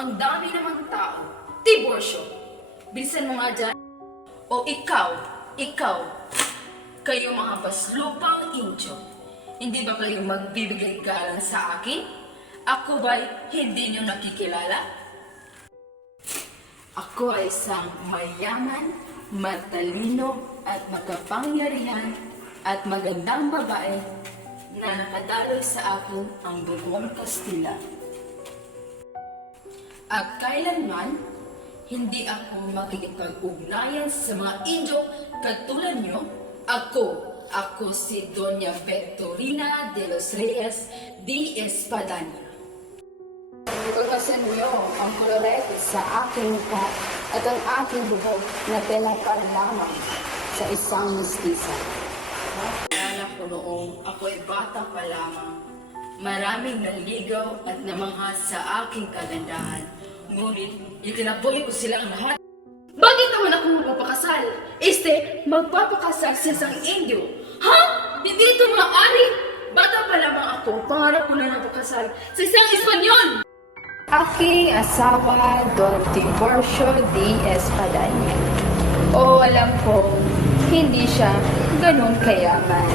Ang dami namang tao. Tiborcio, bilisan mo nga dyan. O ikaw, kayo mga paslupang incho. Hindi ba kayo magbibigay galang sa akin? Ako ba'y hindi nyo nakikilala? Ako ay isang mayaman, matalino at makapangyarihan at magandang babae na nakadaloy sa akin ang buong Kastila. At kailanman, hindi ako makikipag-ugnayan sa mga Indio katulad nyo. Ako si Doña Victorina de los Reyes de Espadanya. Tukasin niyo ang kolorete sa aking mukha at ang aking buhok na pinapara lamang sa isang mestiza. Alala ko noong ako'y bata pa lamang. Maraming naligaw at namangha sa aking kagandahan. Ngunit ikinabuhi ko silang lahat. Bakit naman ako magpapakasal? Magpapakasal sa isang Indio. Ha? Hindi ito maaari. Bata pa lamang ako, pangarap ko na napakasal sa isang Espanyol. Aking asawa, Don Tiborcio de Espadanya. O alam ko, hindi siya ganun kayaman.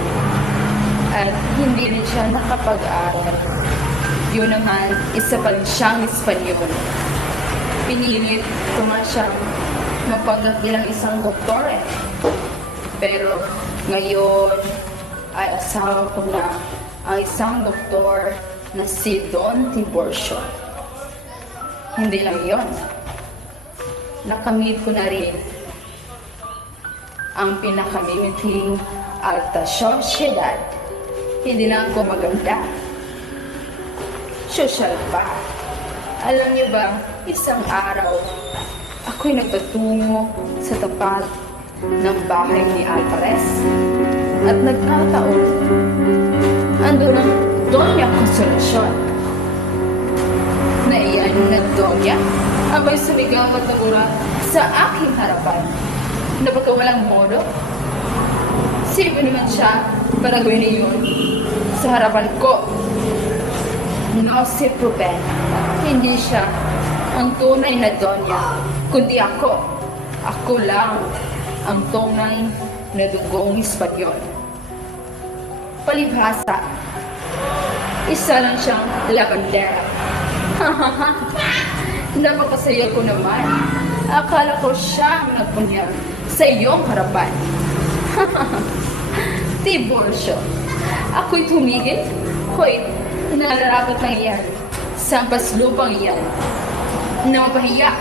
At hindi rin siya nakapag-aral. Yun naman, isa pa rin siyang Espanyol. Pinilit ko nga siyang mapagbilang isang doktor eh. Pero ngayon ay asawa ko na ang isang doktor na si Don Tiborcio. Hindi lang yon. Nakamit ko na rin ang pinakamimiting alta sociedad. Hindi lang ako maganda. Social pa. Alam niyo ba, isang araw, ako'y nagpatungo sa tapat ng bahay ni Alvarez. At nagkataon, ando ng Doña Consolacion. Na iyan na Doña, abay sumigaw at nagura sa aking harapan. Na baka walang modo? Sino naman siya para gawin yun sa harapan ko? No se preocupen, hindi siya ang tunay na Donya, kundi ako. Ako lang ang tunay na dugong Espanyol. Palibhasa, isa lang siyang labandera. Napakasaya ko naman. Akala ko siya ang nagpunyag sa iyong harapan. Tiborcio, ako'y tumigil. Hoy, nalarapat lang yan sa paslupang yan na mapahiya